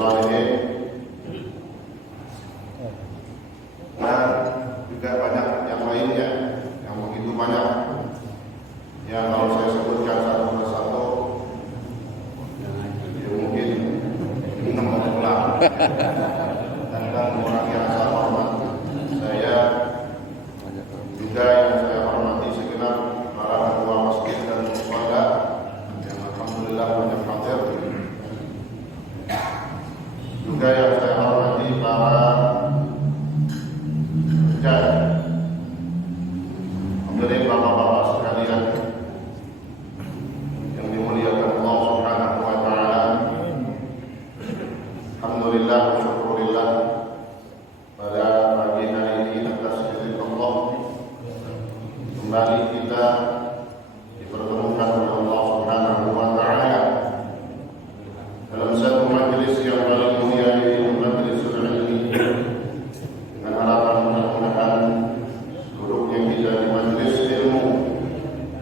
sholihin. Dan juga banyak yang lainnya, yang begitu banyak yang kalau saya sebutkan satu persatu ya mungkin minum dan pulang. Tentang orang yang saya hormat, saya juga yang saya hormati segenap para ketua masjid dan mushola yang alhamdulillah banyak hadir. Juga yang saya hormati para hadirin bapak-bapak sekalian yang dimuliakan Allah Subhanahu wa taala. Alhamdulillah wa syukurillah pada pagi hari ini atas izin Allah kembali kita dipertemukan oleh Allah Subhanahu wa taala dalam satu majelis yang paling mulia, yaitu majelisul ilmi, dengan harapan mudah-mudahan duduknya kita di majelis ilmu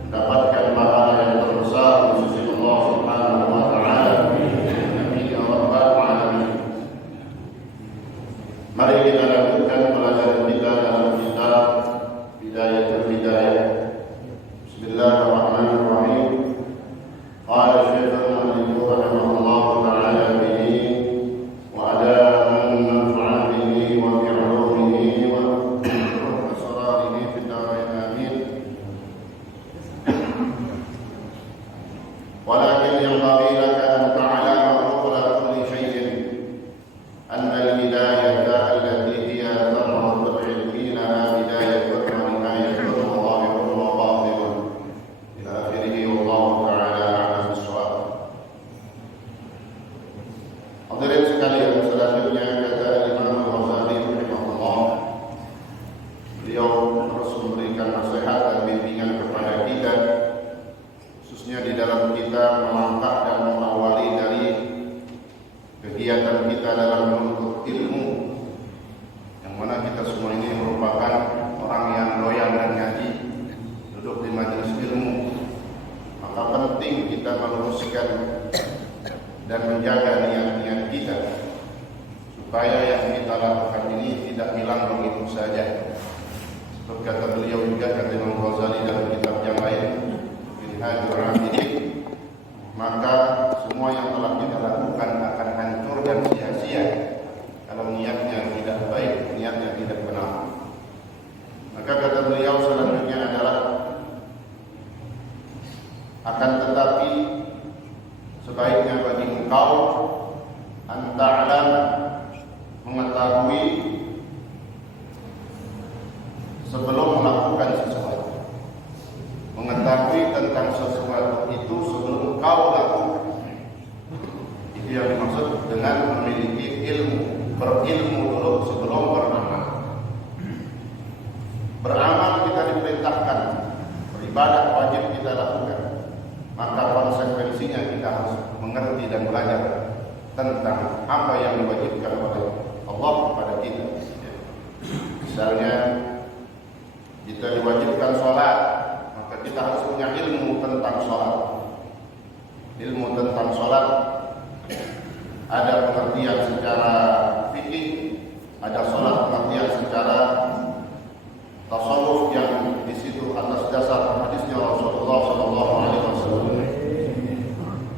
mendapatkan pahala yang terbesar di sisi Allah Subhanahu wa taala. Amin ya rabbal alamin. Mari kita lanjutkan pelajaran kita dalam kitab Bidayatul Hidayah. Bismillahirrahmanirrahim. Qala Syekhul Mu'allif rahimahullahu ta'ala bihi wa ala man naf'a bihi wa bi 'ulumihi wa asrarihi fid darain amin. Walakin yanbaghi laka an ta'lama uqula kulli shay'in anna al-hidayata allati hiya thamaratul 'ilmi laha bidayatun wa nihayatun wa dhahirun wa batinun ila akhirih. Wallahu ta'ala a'lam bis-shawab. Hadirin sekalian, selanjutnya kata Imam Al-Ghazali rahimahullah, beliau terus memberikan nasihat dan bimbingan kepada kita, khususnya di dalam kita melangkah dan mengawali dari kegiatan kita dalam menuntut ilmu, yang mana kita semua ini merupakan orang yang loyal dan ngaji, duduk di majelis ilmu. Maka penting kita meluruskan dan menjaga niat-niat kita supaya yang kita lakukan ini tidak hilang begitu saja. Seperti kata beliau juga, kata Imam Ghazali dalam kitab yang lain, Minhajul Abidin, maka semua yang telah kita lakukan akan hancur dan sia-sia kalau niatnya tidak baik, niatnya tidak benar. Maka kata beliau selanjutnya adalah, akan tetapi sebaiknya bagi engkau anta'lam, mengetahui sebelum melakukan sesuatu, mengetahui tentang sesuatu itu sebelum engkau lakukan. Itu yang dimaksud dengan memiliki ilmu, berilmu dulu sebelum beramal. Beramal kita diperintahkan, beribadah wajib kita lakukan, maka konsekuensinya kita harus mengerti dan belajar tentang apa yang diwajibkan oleh Allah kepada kita. Misalnya kita diwajibkan sholat, maka kita harus punya ilmu tentang sholat. Ilmu tentang sholat ada pengertian secara fikih, ada sholat pengertian secara tasawuf yang di situ atas dasar hadisnya Rasulullah sallallahu alaihi wasallam.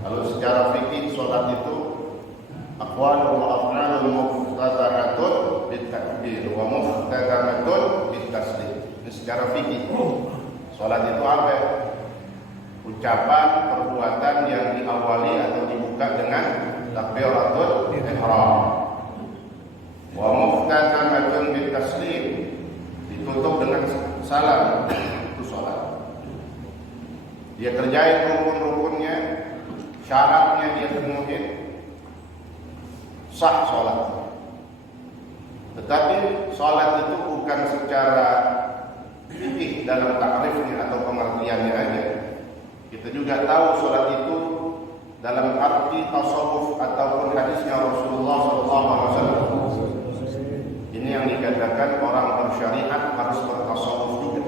Lalu secara fikih sholat itu aqwalun wa af'alun muftatahatun bitakbir wa muftatahatun bitaslim. Ini secara fikih. Sholat itu apa? Ucapan, perbuatan yang diawali atau dibuka dengan takbiratul ihram. Wa muftatahatun bitaslim, ditutup dengan salam. Itu sholat. Dia kerjain rukun-rukunnya, syaratnya dia penuhin, sah sholat. Tetapi sholat itu bukan secara fikih dalam takrifnya atau pengertiannya aja. Kita juga tahu sholat itu dalam arti tasawuf ataupun hadisnya Rasulullah SAW. Ini yang dikatakan orang bersyariat harus bertasawuf juga.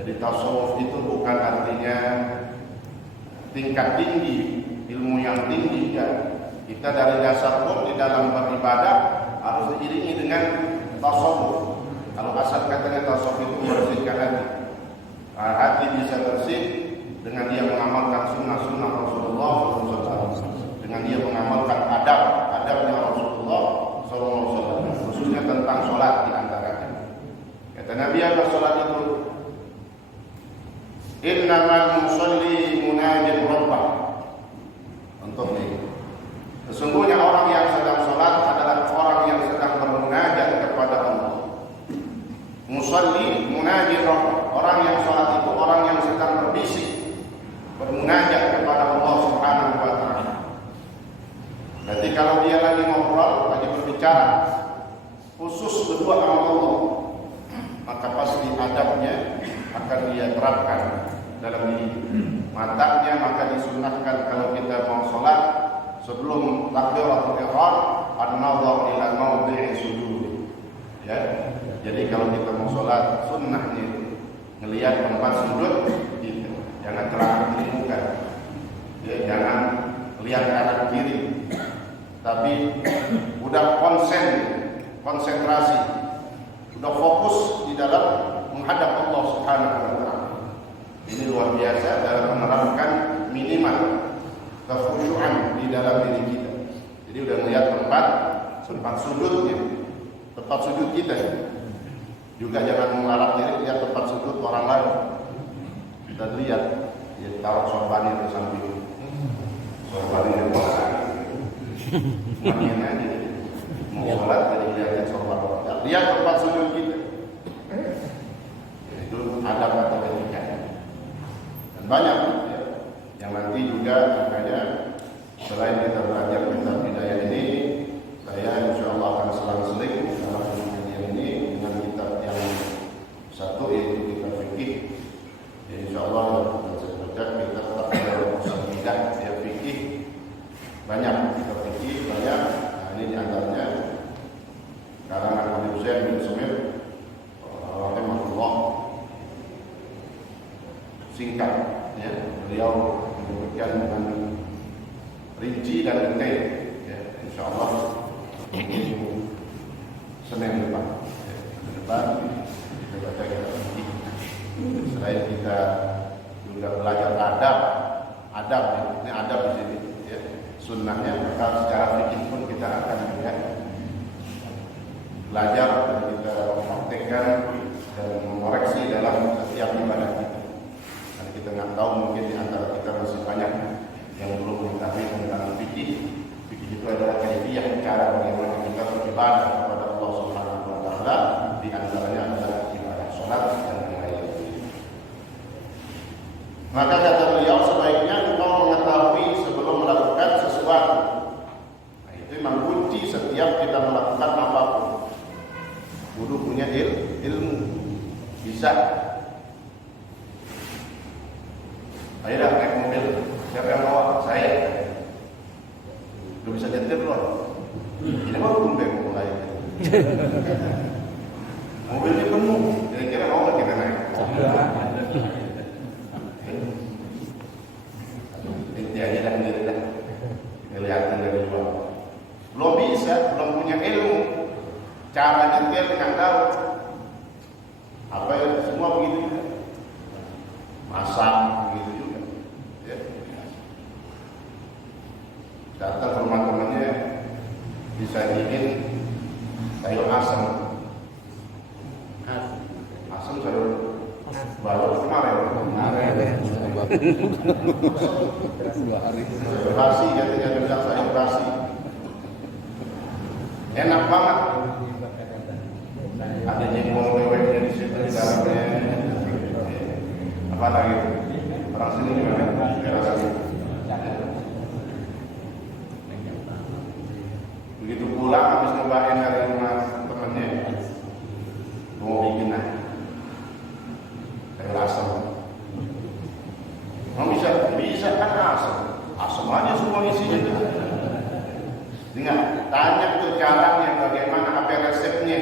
Jadi tasawuf itu bukan artinya tingkat tinggi, ilmu yang tinggi ya. Kita dari dasar pun di dalam beribadah harus diiringi dengan tasawuf. Kalau asal katanya tasawuf itu membersihkan hati. Hati bisa bersih dengan dia mengamalkan sunnah-sunnah Rasulullah SAW, dengan dia mengamalkan adabnya Rasulullah SAW, khususnya tentang sholat di antaranya. Kata Nabi agar sholat itu, innamal musalli munajat rabbah. Untuk ini, sesungguhnya orang yang sedang sholat adalah orang yang sedang bermunajat kepada Allah. Musalli munajat rabbah, orang yang sholat itu orang yang sedang berbisik, bermunajat kepada Allah Subhanahu wa Ta'ala. Berarti kalau dia lagi ngobrol, lagi berbicara khusus berdua sama Allah, maka pasti adabnya akan dia terapkan dalam diri. Matanya maka disunahkan kalau kita mau sholat sebelum takbiratul ihram an-nazar ila mawdi'i sujud. Ya. Jadi kalau kita mau sholat sunnahnya ngelihat tempat sujud kita. Jangan terang kiri muka. Ya, jangan lihat kanan kiri. Tapi udah konsentrasi, udah fokus di dalam menghadap Allah Subhanahu wa Ta'ala. Ini luar biasa dalam menerapkan minimal kekhusyuan di dalam diri kita. Jadi udah melihat tempat sujudnya, tempat sujud kita. Juga jangan melarang diri lihat tempat sujud orang lain. Kita lihat, ya taruh sorbannya di samping, sorbannya di bawah. Makin aja, mau sholat jadi lihatin sorban orang. Lihat tempat sujud kita. Itu adab atau etika. Dan banyak ya, yang nanti juga makanya selain kita belajar kitab hidayah ini, saya insya Allah akan selang-seling dalam kajian ini dengan kitab yang satu yaitu kitab fikih. Ya, insya Allah akan saya baca kitab tidak ya fikih banyak kitab fikih banyak. Nah, ini diantaranya karangan Habib Zain bin Sumir rahimahullah, singkat ya, beliau menyebutkan dengan rinci dan detail ya, insyaallah Senin depan ya, kita baca kitab fikih. Selain kita juga belajar adab ini adab di sini ya, sunnahnya, maka secara fikih pun kita akan juga belajar dan kita praktekkan dan mengoreksi dalam setiap ibadah kita. Dan kita nggak tahu, mungkin di antara kita masih banyak yang belum mengetahui tentang fikih. Fikih itu adalah kaifiyah, cara bagaimana kita beribadah kepada Allah Subhanahu wa Ta'ala, di antaranya adalah ibadah sholat dan lain-lain. Maka kata beliau, sebaiknya engkau mengetahui sebelum melakukan sesuatu. Nah, itu memang kunci setiap kita melakukan apapun. Kudu punya ilmu, bisa. Ayo dah naik mobil, siapa yang bawa? Saya. Udah bisa nyetir loh. Ini baru tumben mulai. Mobilnya penuh, kira-kira mau nggak kita naik? Inti aja dah sendiri dah. Kelihatan dari luar. Belum bisa, belum punya ilmu. Cara nyetir nggak tahu. Apa ya, semua begitu juga. Masak begitu juga. Ya. Datang ke rumah temannya disajiin sayur asam. Asam sayur baru kemarin. Sayur basi, katanya bilang sayur basi. Enak banget. Ada jengkol leweknya di situ di dalamnya. Apa lagi? Orang sini gimana? Begitu pulang habis nyobain dari rumah temannya, mau bikin sayur asam. Mau bisa kan asam aja semua isinya tuh. Ingat, tanya tuh caranya bagaimana, apa resepnya.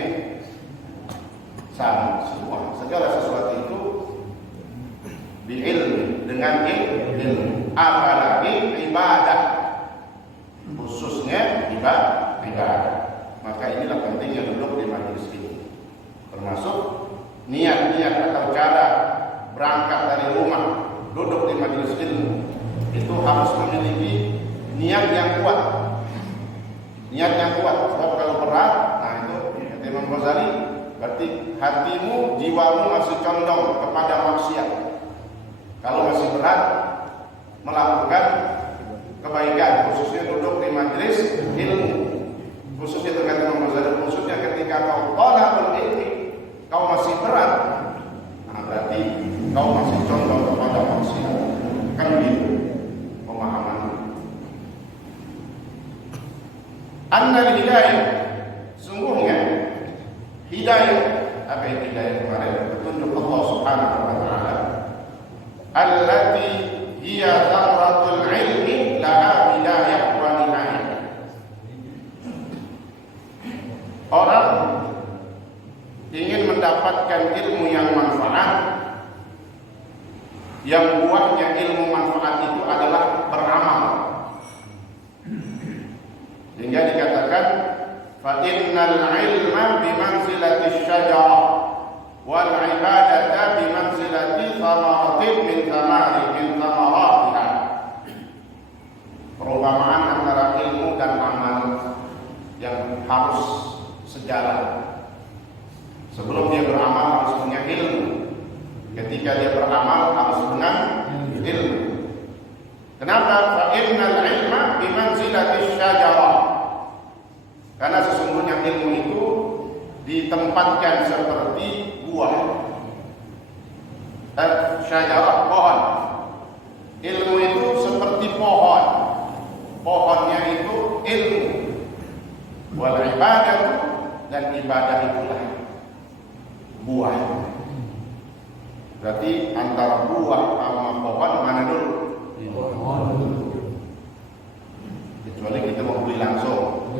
Sama semua, segala sesuatu itu biilmi, dengan ilmu majelis ini. Termasuk niat-niat atau cara berangkat dari rumah, duduk di majelis ilmu, itu harus memiliki niat yang kuat. Niat yang kuat. Sebab kalau berat, nah itu kata Imam Ghazali, berarti hatimu, jiwamu masih condong kepada maksiat. Kalau masih berat melakukan kebaikan, khususnya duduk di majelis ilmu, khususnya terkait Imam Ghazali, khususnya ketika kau thalabul ilmi, kau masih berat, nah berarti kau masih condong kepada maksiat. Kan begitu pemahaman. Annal hidayah, sungguhnya hidayah, apa yang hidayah kemarin? Petunjuk Allah Subhanahu wa taala. Allati hiya thamratul ilmi laha hidayah wa nihayah. Orang ingin mendapatkan ilmu yang manfaat, yang buahnya ilmu manfaat itu adalah beramal. Sehingga dikatakan fa innal ilma bimanzilati syajarah wal ibadata bimanzilati thamaratin min thamaratiha. Perumpamaan antara ilmu dan amal yang harus sejalan. Sebelum dia beramal harus punya ilmu. Ketika dia beramal harus dengan ilmu. Kenapa? Fa innal ilma bimanzilati syajarah. Karena sesungguhnya ilmu itu ditempatkan seperti buah. Syajarah, pohon. Ilmu itu seperti pohon. Pohonnya itu ilmu. Wal ibadah, dan ibadah itulah buah. Berarti antara buah sama pohon mana dulu? Kecuali kita mau beli langsung.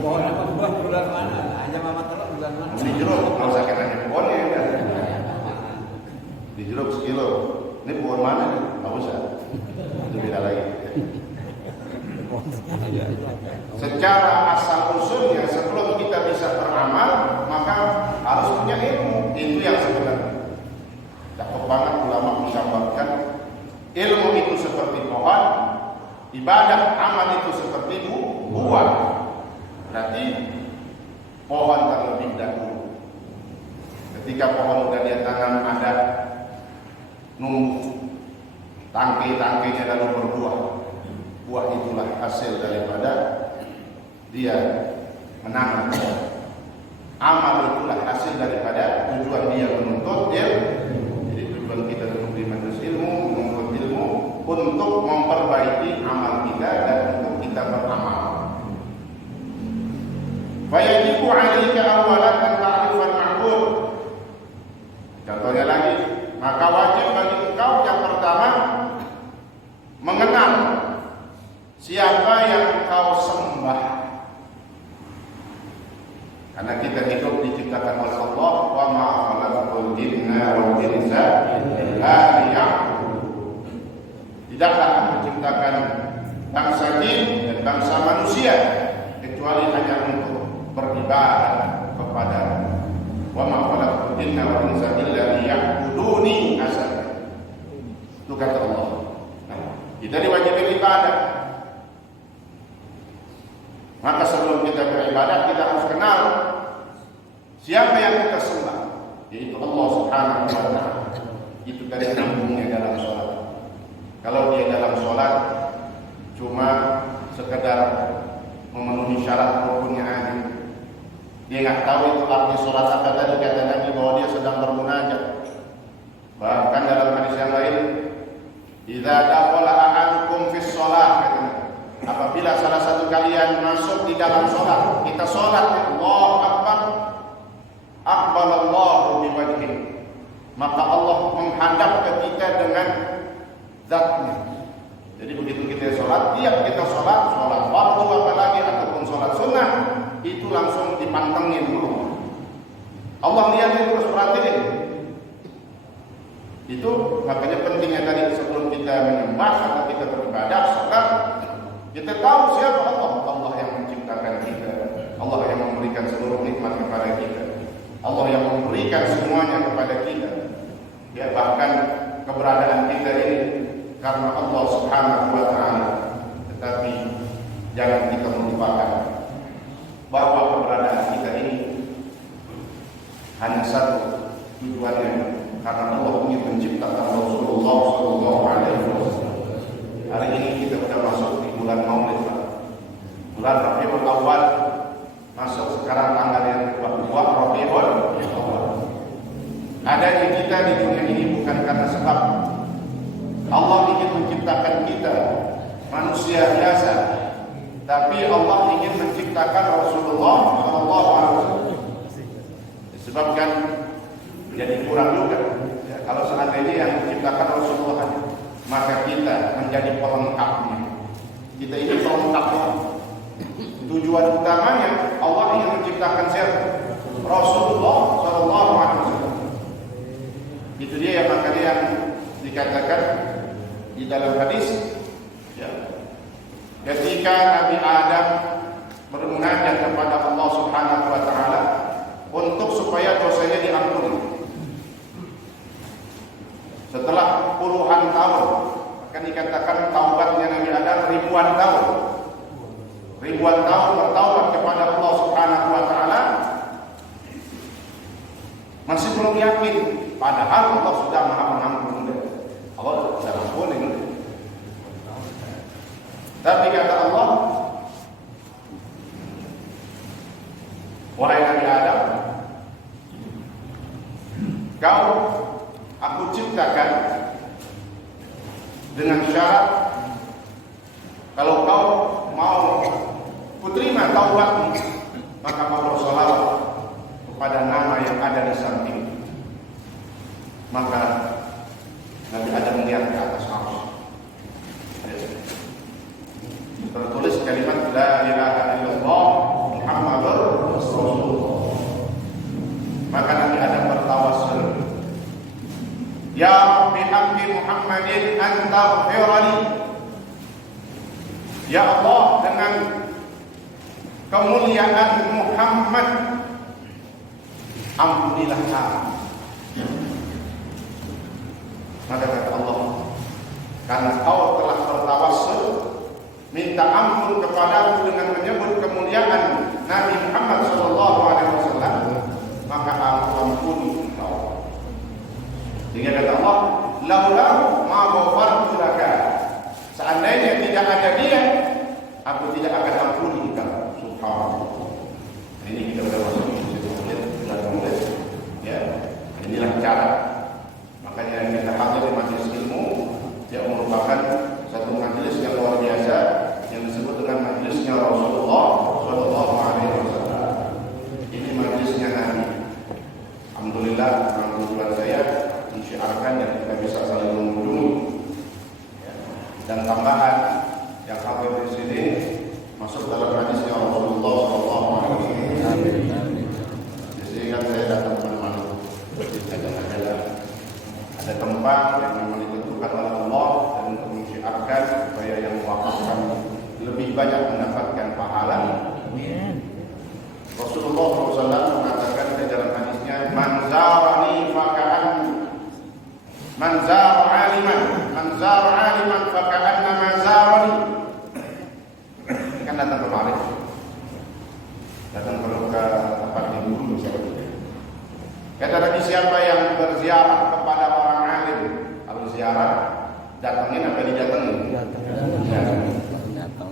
Pohon apa buah bulan mana? Hanya mama telur bulan mana? Di jeruk, kalau sakit hanya pohonnya ya. Di jeruk sekilo. Ini pohon mana nih? Nggak usah. Itu beda lagi. Secara asal usulnya sebelum kita bisa beramal maka harus punya ilmu. Itu yang sebenarnya. Cakep banget ulama menggambarkan ilmu itu seperti pohon, ibadah amal itu seperti buah. Berarti pohon terlebih dahulu. Ketika pohon sudah dia tanam ada numbuh, tangkai-tangkainya lalu berbuah. Buah itulah hasil daripada dia menanam. Amal itulah hasil daripada tujuan dia menuntut ilmu. Jadi tujuan kita untuk di majelis ilmu, menuntut ilmu untuk memperbaiki amal kita dan untuk kita beramal. Fayajibu 'alaika awalan an ta'rifal ma'bud. Contohnya lagi, maka wajib bagi engkau yang pertama mengenal siapa yang kau sembah. Karena kita hidup diciptakan oleh Allah, wa ma khalaqtul jinna wal insa illa liya'budun. Tidaklah Aku menciptakan bangsa jin dan bangsa manusia kecuali hanya untuk beribadah kepada. Wa ma khalaqtul jinna wal insa illa liya'buduni asal. Itu kata Allah. Kita diwajibkan ibadah. Maka sebelum kita beribadah kita harus kenal siapa yang kita sembah, yaitu Allah Subhanahu wa taala. Itu dari nyambungnya dalam sholat. Kalau dia dalam sholat cuma sekedar memenuhi syarat rukunnya aja, dia nggak tahu itu arti sholat apa tadi, kata Nabi bahwa dia sedang bermunajat. Bahkan dalam hadis yang lain, idza dakhala ahadukum fis shalah, apabila salah satu kalian masuk di dalam sholat, kita sholat, Allahu Akbar, aqbalallahu biwajhihi, maka Allah menghadap ke kita dengan zatnya. Jadi begitu kita sholat, tiap kita sholat fardu apalagi ataupun sholat sunnah, itu langsung dipantengin Allah. Allah lihat itu, terus perhatiin. Itu makanya pentingnya tadi sebelum kita menyembah atau kita beribadah, sholat, kita tahu siapa Allah. Allah yang menciptakan kita, Allah yang memberi nikmat kepada kita. Allah yang memberikan semuanya kepada kita. Ya, bahkan keberadaan kita ini karena Allah Subhanahu wa taala. Tetapi jangan kita melupakan bahwa keberadaan kita ini hanya satu tujuannya, karena Allah ingin menciptakan Rasulullah sallallahu alaihi wasallam. Hari ini kita sudah masuk di bulan Maulid, bulan Rabiul Awal, masuk sekarang tanggal yang kedua Rabiul Awal. Adanya kita di dunia ini bukan karena sebab Allah ingin menciptakan kita manusia biasa, tapi Allah ingin menciptakan Rasulullah sallallahu alaihi wasallam. Disebabkan jadi kurang juga. Ya, kalau seandainya yang menciptakan Rasulullah, maka kita menjadi pelengkapnya. Kita ini pelengkapnya. Tujuan utamanya Allah ingin menciptakan siapa? Rasulullah sallallahu alaihi wasallam. Itu dia yang makanya yang dikatakan di dalam hadis, ya, ketika Nabi Adam bermunajat kepada Allah Subhanahu wa taala untuk supaya dosanya diampuni. Setelah puluhan tahun, akan dikatakan taubatnya Nabi Adam ribuan tahun. Ribuan tahun bertaubat kepada Allah Subhanahu wa taala, masih belum yakin, padahal Allah sudah Maha Pengampun. Allah sudah mengampuni. Tapi kata Allah, wahai Nabi Adam, kau aku ciptakan dengan syarat kalau kau mau kuterima taubatmu, maka kau bersolawat kepada nama yang ada di samping. Maka Nabi Adam melihat ke atas arsh, tertulis kalimat la ilaha illallah Muhammadur Rasulullah. Maka Nabi Adam bertawassul, ya Rabbi haqqi Muhammadin anta ghfirli. Ya Allah, dengan kemuliaan Muhammad, ampunilah kami. Maka kata Allah, karena kau telah bertawassul, minta ampun kepadaku dengan menyebut kemuliaan Nabi Muhammad sallallahu alaihi wasallam, maka aku ampuni engkau. Sehingga kata Allah, laulahu ma ghafartu laka. Seandainya tidak ada dia, aku tidak akan ampuni engkau. Subhanallah. Ini kita sudah masuk bulan Maulid. Ya, inilah cara. Makanya kita hadir di majelis ilmu yang merupakan satu majelis yang luar biasa yang disebut dengan majelisnya Rasulullah sallallahu alaihi wasallam. Ini majelisnya Nabi. Alhamdulillah, kebetulan saya mensyiarkan dan kita bisa saling mengunjungi. Dan tambahan yang hadir di sini masuk dalam hadisnya Rasulullah sallallahu alaihi wasallam. Amin. Jadi kan saya datang kemana-mana. Ada tempat yang memang ditentukan oleh Allah dan untuk mensyiarkan supaya yang mewakafkan lebih banyak mendapatkan pahala. Rasulullah SAW mengatakan di dalam hadisnya, man zarani faka'an, man zara aliman faka'anna ma zarani. Kan datang kemarin, datang ke tempat guru misalnya. Kata Nabi, siapa yang berziarah kepada orang alim, kalau ziarah datangin apa didatengin? Datang.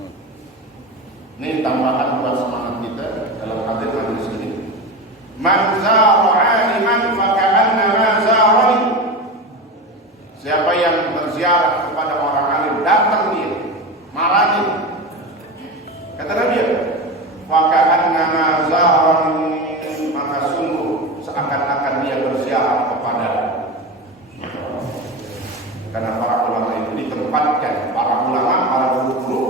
Ini tambahan buat semangat kita dalam hadir majelis ini. Man zara aliman faka'anna ma zarani. Siapa yang berziarah kepada orang alim, datang dia, marani. Kata Nabi, faka'anna ma zarani, maka sungguh seakan-akan dia berziarah kepada. Karena para ulama itu ditempatkan, para guru-guru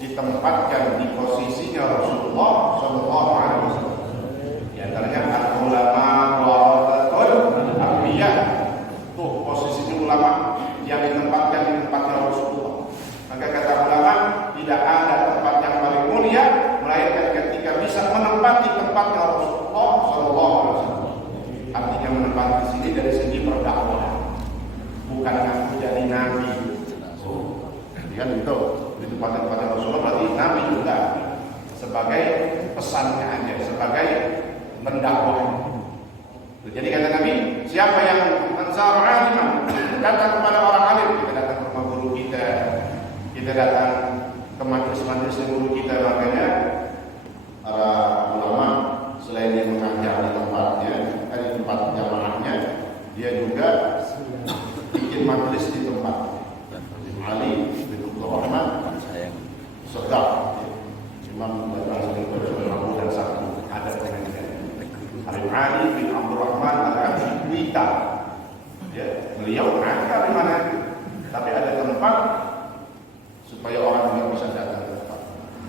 ditempatkan di posisinya Rasulullah sallallahu alaihi wasallam. Di antaranya ulama warasatul anbiya. Tuh posisinya ulama yang ditempatkan di tempatnya Rasulullah. Maka kata ulama, tidak ada tempat yang paling mulia kan itu tempatnya Rasulullah, berarti Nabi juga sebagai pesannya aja, sebagai pendakwah. Jadi kata Nabi, siapa yang menzar aliman, datang kepada orang alim, kita datang ke rumah guru kita datang ke majelis guru kita. Makanya para ulama selain dia mengajar di tempatnya, di tempat jamaahnya, dia juga bikin majelis di tempat. Ali bin Abdul Rahman sedap Imam Abu dan Sabtu ada Ali bin Abdul Rahman Al-Wita, ya, beliau ada di mana, tapi ada tempat supaya orang juga bisa datang ke tempat.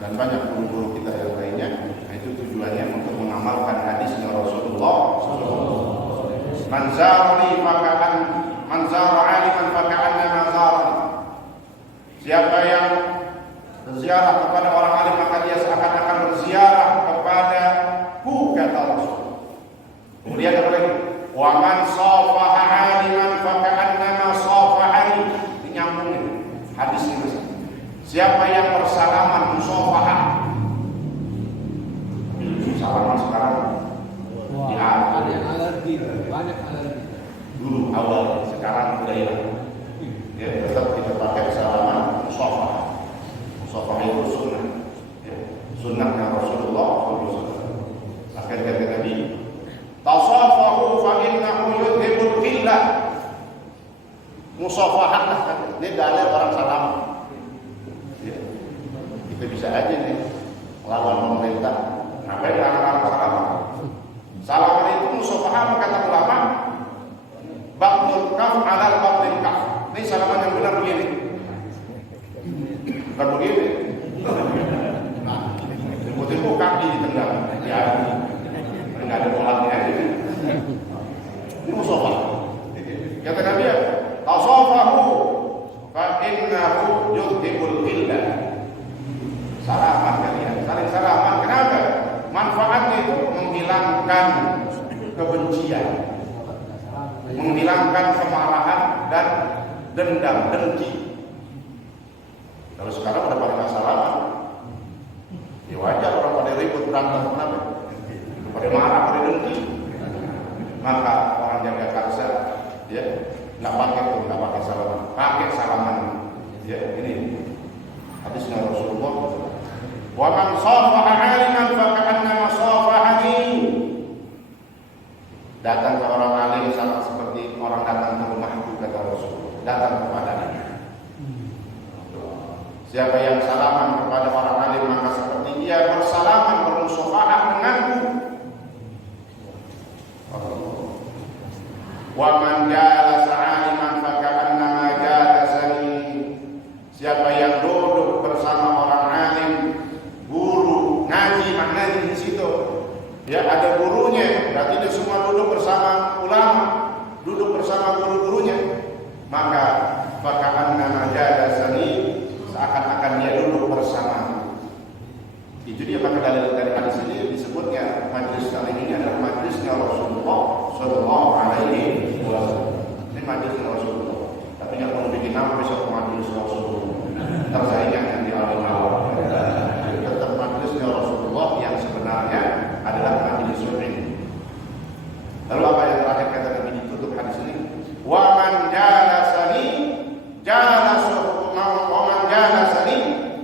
Dan banyak guru-guru kita yang lainnya. Nah, itu tujuannya untuk mengamalkan hadisnya Rasulullah. Man zarani faka'an, man zara aliman faka'anna mazarani. Siapa yang berziarah kepada orang alim, maka dia seakan-akan berziarah kepadaku, kata Rasul. Kemudian apa lagi? Wa man safaha aliman faka'annama safahani. Ini nyambung ini hadis ini. Siapa yang bersalaman musafahah. Salaman sekarang banyak alergi. Dulu awal, sekarang udah hilang. Ya, tetap kita pakai salaman musafahah. Musafahah itu sunnah. Ya, sunnahnya Rasulullah SAW. Akhir kata Nabi, tasafahu fa innahu yudhibul qillah. Musafahatlah, ini dalil orang salam. Ya. Kita bisa aja nih melawan pemerintah. Ngapain larang salaman? Salaman itu musafahah, kata ulama, baqdul kaf ala baqdil kaf. Ini salaman yang benar begini. Bukan begini. Tiba-tiba kaki ditendang. Ya, enggak ada bolatnya aja. Ini musafah. Kata Nabi, tasafahu fa innahu yudhibul qillah. Salaman kalian, saling salaman. Kenapa? Manfaatnya itu menghilangkan kebencian, menghilangkan kemarahan dan dendam, dengki. Kalau sekarang udah pada salaman, ya wajar orang pada ribut berantem, kenapa? Pada marah, pada dengki. Maka orang jaga karsa, ya, nggak pakai salaman, pakai salaman. Ya, ini hadisnya Rasulullah. Wa man safaha 'aliman fa ka'annama safahani. Datang ke orang alim sama seperti orang datang ke rumahku, kata Rasulullah. Datang kepadanya. Siapa yang salaman kepada orang alim, maka seperti dia bersalaman, bermusafahah denganku. Wa man jalasa 'aliman fa ka'annama jalasani. Siapa yang duduk bersama orang alim, guru, ngaji, maknanya di situ. Ya, ada gurunya, berarti dia semua duduk bersama ulama, duduk bersama guru-gurunya. Maka faka'annama jalasani, seakan-akan dia duduk bersama. Itu dia maka dari hadis ini disebutnya majlis kali ini adalah majlisnya Rasulullah Sallallahu Alaihi Wasallam. Ini majlisnya Rasulullah. Tapi nggak perlu bikin nama besok majlis Rasulullah. Tersaingkan yang di awal-awal. Tetap majlisnya Rasulullah yang sebenarnya adalah majlis ilmu. Lalu apa yang terakhir kata Nabi ditutup hadis ini? Wa man jalasani jalasahu, wa man jalasani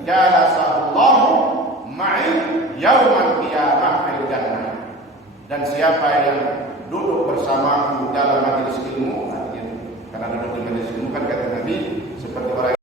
jalasallahu ma'i yaumal qiyamah fil jannah. Dan siapa yang duduk bersamaku dalam majelis ilmu,